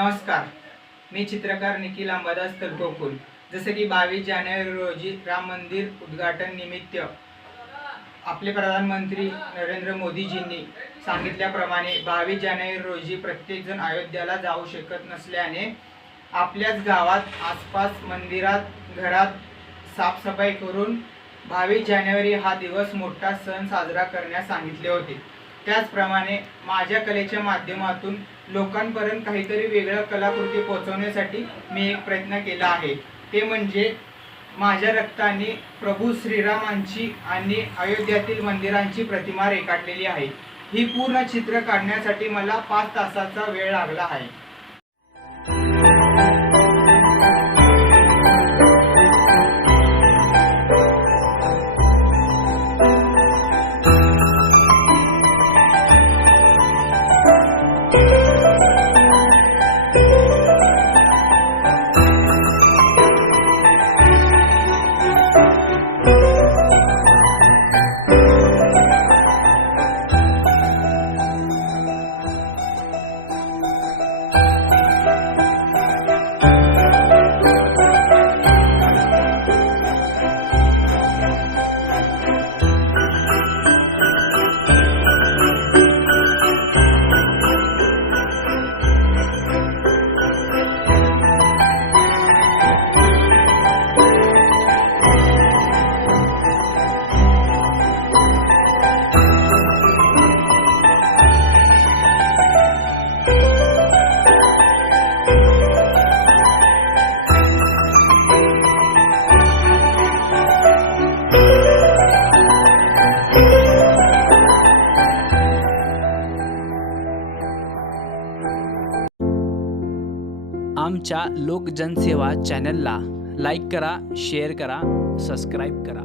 नमस्कार, मी चित्रकार निखिल अंबादास तलकोकुल। जसे की 22 जानेवारी रोजी राम मंदिर उद्घाटन निमित्त आपले प्रधानमंत्री नरेंद्र मोदीजींनी सांगितल्याप्रमाणे 22 जानेवारी रोजी प्रत्येकजण अयोध्येला जाऊ शकत नसल्याने आपल्याच गावात आसपास मंदिरात घरात साफसफाई करून 22 जानेवारी हा दिवस मोठा सण साजरा करण्यास सांगितले होते। त्याचप्रमाणे माझ्या कलेच्या माध्यमातून लोकांपर्यंत काहीतरी वेगळं कलाकृती पोहोचवण्यासाठी मी एक प्रयत्न केला आहे। ते म्हणजे माझ्या रक्ताने प्रभू श्रीरामांची आणि अयोध्येतील मंदिरांची प्रतिमा रेखाटलेली आहे। ही पूर्ण चित्र काढण्यासाठी मला 5 तासाचा वेळ लागला आहे। आमच्या लोकजनसेवा चॅनलला लाईक करा, शेअर करा, सबस्क्राईब करा।